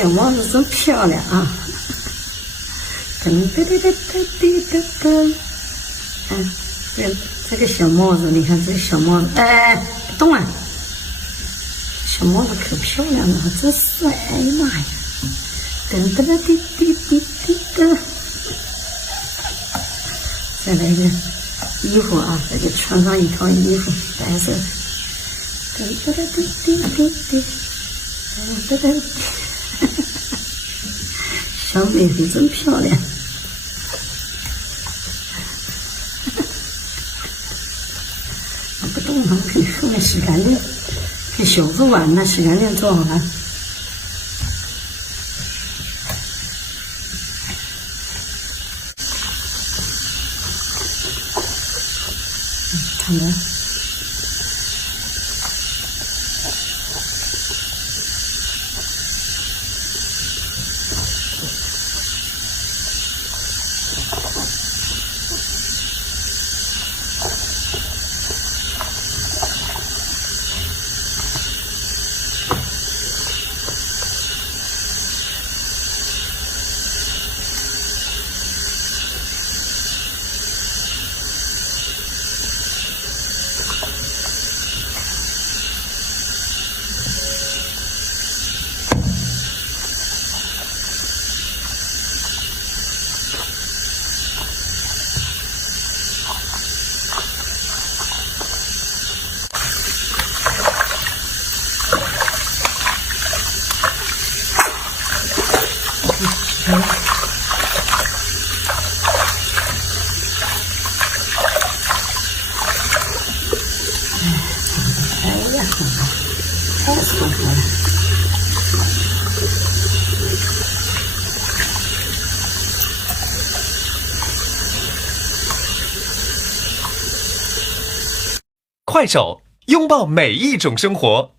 小帽子真漂亮啊！噔噔噔噔噔噔噔，这个小帽子，你看这个小帽子，不动啊！小帽子可漂亮了，真帅！哎呀妈呀！噔噔噔滴滴滴滴噔。再来一个衣服啊，再给穿上一套衣服，白色。噔噔噔滴滴滴滴，噔噔噔。小妹妹真漂亮。不动了，我给后面洗干净，给小子玩呢，洗干净做好了。看着。哎呀，太舒服了！快手，拥抱每一种生活。